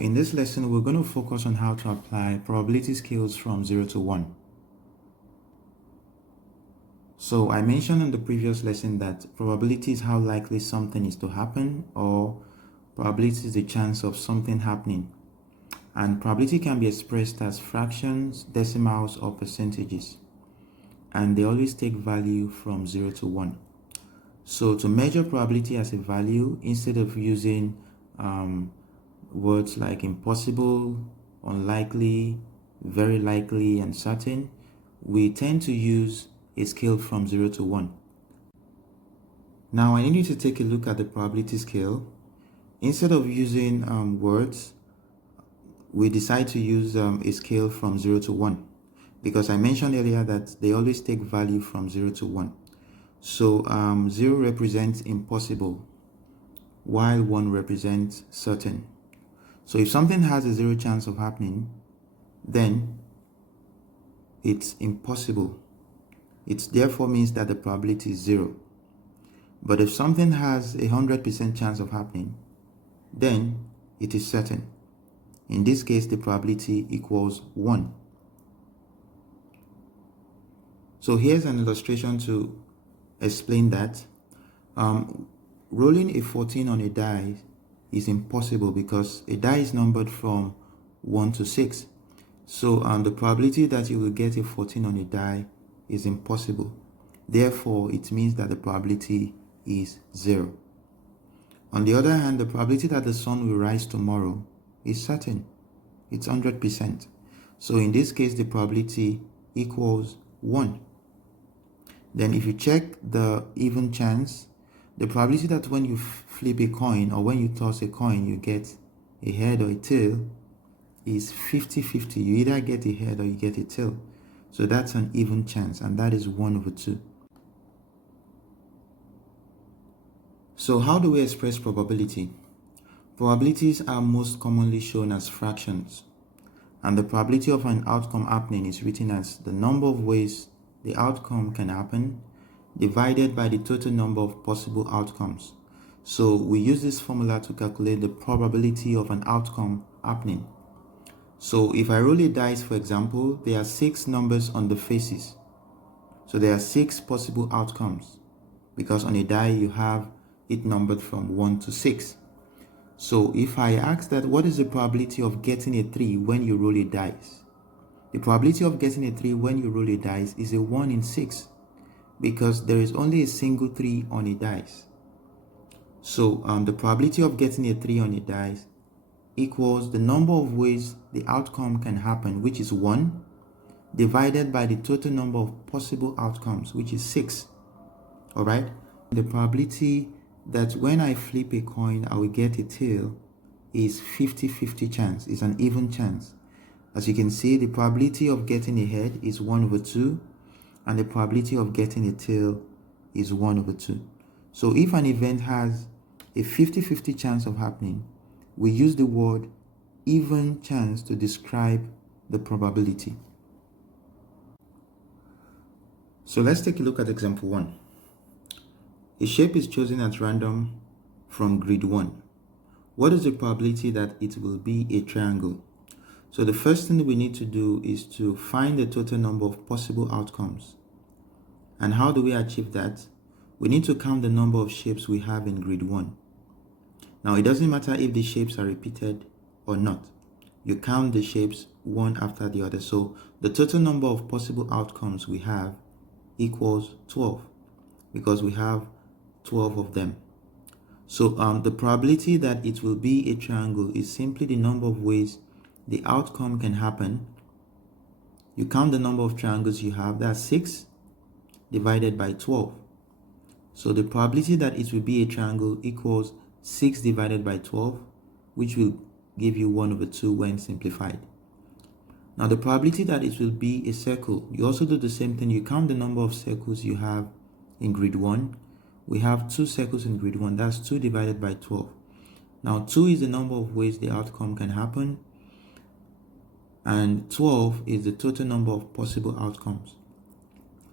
In this lesson, we're going to focus on how to apply probability scales from 0 to 1. So I mentioned in the previous lesson that probability is how likely something is to happen, or probability is the chance of something happening. And probability can be expressed as fractions, decimals, or percentages. And they always take value from 0 to 1. So to measure probability as a value, instead of using words like impossible, unlikely, very likely, and certain, we tend to use a scale from 0 to 1. Now I need you to take a look at the probability scale. Instead of using words, we decide to use a scale from 0 to 1, because I mentioned earlier that they always take value from 0 to 1. So 0 represents impossible, while 1 represents certain. So if something has a 0 chance of happening, then it's impossible. It therefore means that the probability is 0. But if something has a 100% chance of happening, then it is certain. In this case, the probability equals 1. So here's an illustration to explain that. Rolling a 14 on a die is impossible because a die is numbered from 1 to 6. So the probability that you will get a 14 on a die is impossible. Therefore, it means that the probability is 0. On the other hand, the probability that the sun will rise tomorrow is certain. It's 100%. So in this case, the probability equals 1. Then if you check the even chance, the probability that when you flip a coin or when you toss a coin, you get a head or a tail is 50-50. You either get a head or you get a tail. So that's an even chance, and that is 1 over 2. So how do we express probability? Probabilities are most commonly shown as fractions, and the probability of an outcome happening is written as the number of ways the outcome can happen divided by the total number of possible outcomes. So we use this formula to calculate the probability of an outcome happening. So if I roll a dice, for example, there are 6 numbers on the faces. So there are 6 possible outcomes, because on a die you have it numbered from 1 to 6. So if I ask that what is the probability of getting a 3 when you roll a dice? The probability of getting a 3 when you roll a dice is a 1 in 6, because there is only a single 3 on a dice. So the probability of getting a 3 on a dice equals the number of ways the outcome can happen, which is 1, divided by the total number of possible outcomes, which is 6. Alright? The probability that when I flip a coin I will get a tail is 50-50 chance, is an even chance. As you can see, the probability of getting a head is 1 over 2, and the probability of getting a tail is 1 over 2. So if an event has a 50-50 chance of happening, we use the word even chance to describe the probability. So let's take a look at example 1. A shape is chosen at random from grid 1. What is the probability that it will be a triangle? So the first thing we need to do is to find the total number of possible outcomes. And how do we achieve that? We need to count the number of shapes we have in grid 1. Now it doesn't matter if the shapes are repeated or not. You count the shapes one after the other. So the total number of possible outcomes we have equals 12, because we have 12 of them. So the probability that it will be a triangle is simply the number of ways the outcome can happen. You count the number of triangles you have, that's 6 divided by 12. So the probability that it will be a triangle equals 6 divided by 12, which will give you 1 over 2 when simplified. Now the probability that it will be a circle, you also do the same thing. You count the number of circles you have in grid 1. We have 2 circles in grid 1, that's 2 divided by 12. Now 2 is the number of ways the outcome can happen, and 12 is the total number of possible outcomes.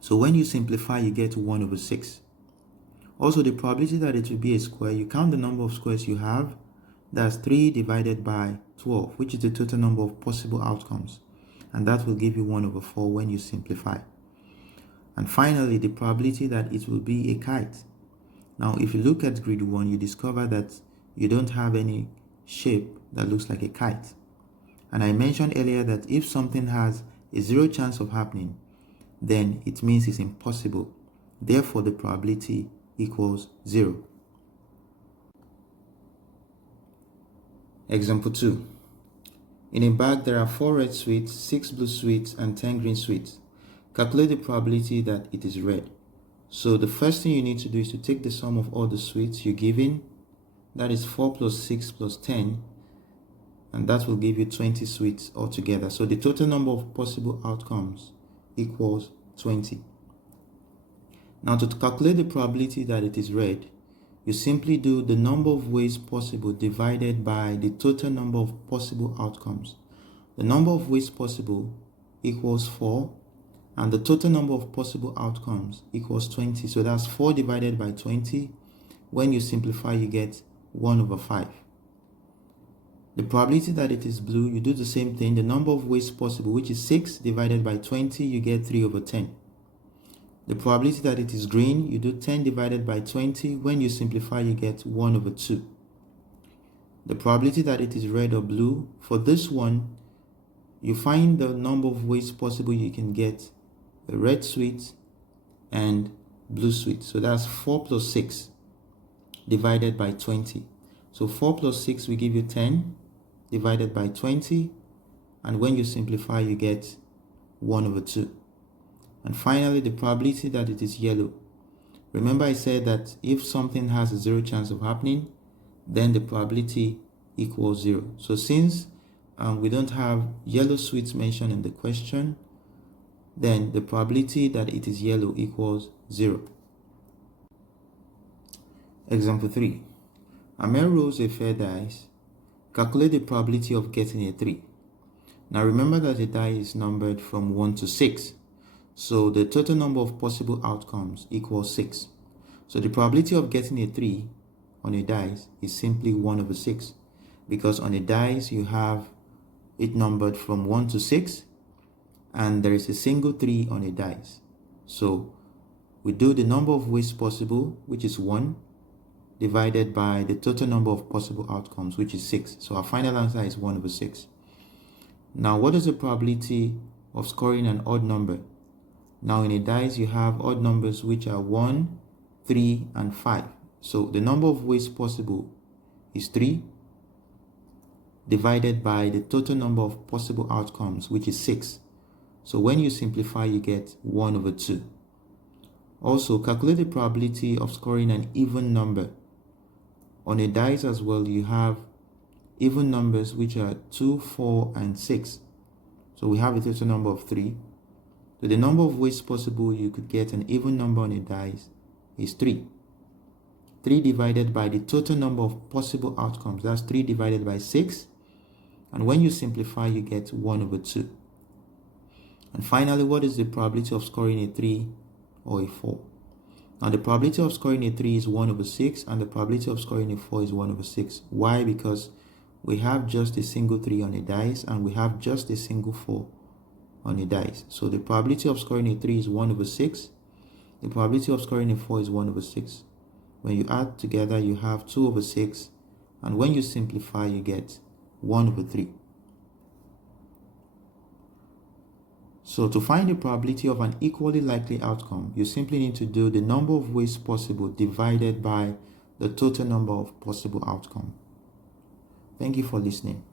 So when you simplify, you get 1 over 6. Also, the probability that it will be a square, you count the number of squares you have, That's 3 divided by 12, which is the total number of possible outcomes. And that will give you 1 over 4 when you simplify. And finally, the probability that it will be a kite. Now, if you look at grid 1, you discover that you don't have any shape that looks like a kite. And I mentioned earlier that if something has a 0 chance of happening, then it means it's impossible. Therefore, the probability equals 0. Example 2. In a bag, there are 4 red sweets, 6 blue sweets, and 10 green sweets. Calculate the probability that it is red. So the first thing you need to do is to take the sum of all the sweets you're given. That is 4 plus 6 plus 10. And that will give you 20 sweets altogether. So the total number of possible outcomes equals 20. Now to calculate the probability that it is red, you simply do the number of ways possible divided by the total number of possible outcomes. The number of ways possible equals 4, and the total number of possible outcomes equals 20. So that's 4 divided by 20. When you simplify, you get 1 over 5. The probability that it is blue, you do the same thing. The number of ways possible, which is 6 divided by 20, you get 3 over 10. The probability that it is green, you do 10 divided by 20. When you simplify, you get 1 over 2. The probability that it is red or blue, for this one, you find the number of ways possible you can get a red sweet and blue sweet. So that's 4 plus 6 divided by 20. So 4 plus 6 will give you 10 divided by 20. And when you simplify, you get 1 over 2. And finally, the probability that it is yellow. Remember I said that if something has a 0 chance of happening, then the probability equals 0. So since we don't have yellow sweets mentioned in the question, then the probability that it is yellow equals 0. Example 3. Amel rolls a fair dice. Calculate the probability of getting a 3. Now remember that a die is numbered from 1 to 6. So the total number of possible outcomes equals 6. So the probability of getting a 3 on a dice is simply 1 over 6. Because on a dice you have it numbered from 1 to 6. And there is a single 3 on a dice. So we do the number of ways possible, which is 1, divided by the total number of possible outcomes, which is 6. So our final answer is 1 over 6. Now what is the probability of scoring an odd number? Now in a dice you have odd numbers which are 1, 3, and 5. So the number of ways possible is 3 divided by the total number of possible outcomes, which is 6. So when you simplify, you get 1 over 2. Also, calculate the probability of scoring an even number. On a dice as well, you have even numbers which are 2, 4, and 6. So we have a total number of 3. So the number of ways possible you could get an even number on a dice is 3. 3 divided by the total number of possible outcomes. That's 3 divided by 6. And when you simplify, you get 1 over 2. And finally, what is the probability of scoring a 3 or a 4? Now, the probability of scoring a 3 is 1 over 6, and the probability of scoring a 4 is 1 over 6. Why? Because we have just a single 3 on a dice, and we have just a single 4 on a dice. So the probability of scoring a 3 is 1 over 6. The probability of scoring a 4 is 1 over 6. When you add together, you have 2 over 6. And when you simplify, you get 1 over 3. So to find the probability of an equally likely outcome, you simply need to do the number of ways possible divided by the total number of possible outcomes. Thank you for listening.